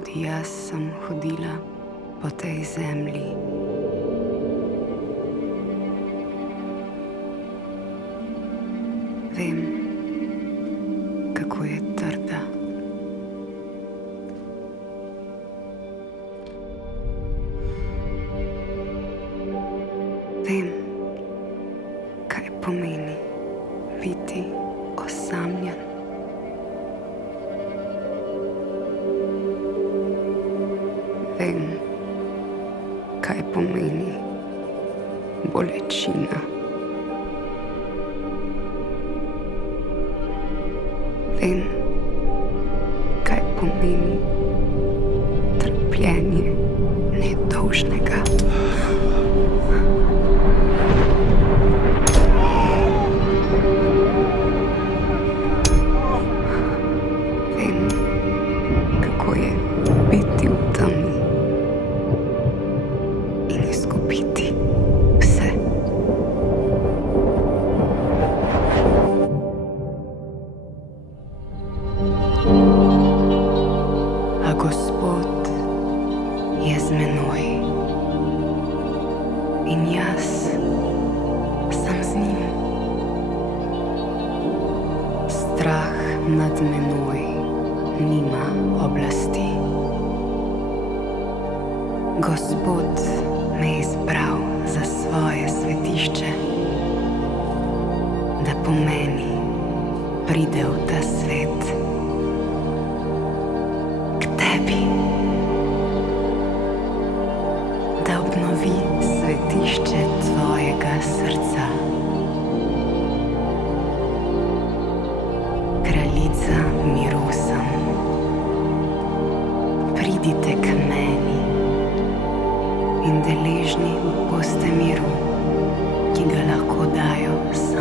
tudi jaz sem hodila po tej zemlji. Vem, kako je trda. Vem, kaj pomeni biti osamljen. Vem, kaj pomeni bolečina. Vem, kaj pomeni trpljenje nedolžnega. Vem, kako je biti v temi in izgubiti vse. A Gospod je z menoj in jaz sem z njim. Strah nad menoj nima oblasti. Gospod me je izbral za svoje svetišče, da po meni pride v ta svet. K tebi, da obnovi svetišče tvojega srca. Kraljica miru sem. Pridite k meni in deležni boste miru, ki ga lahko dajo samo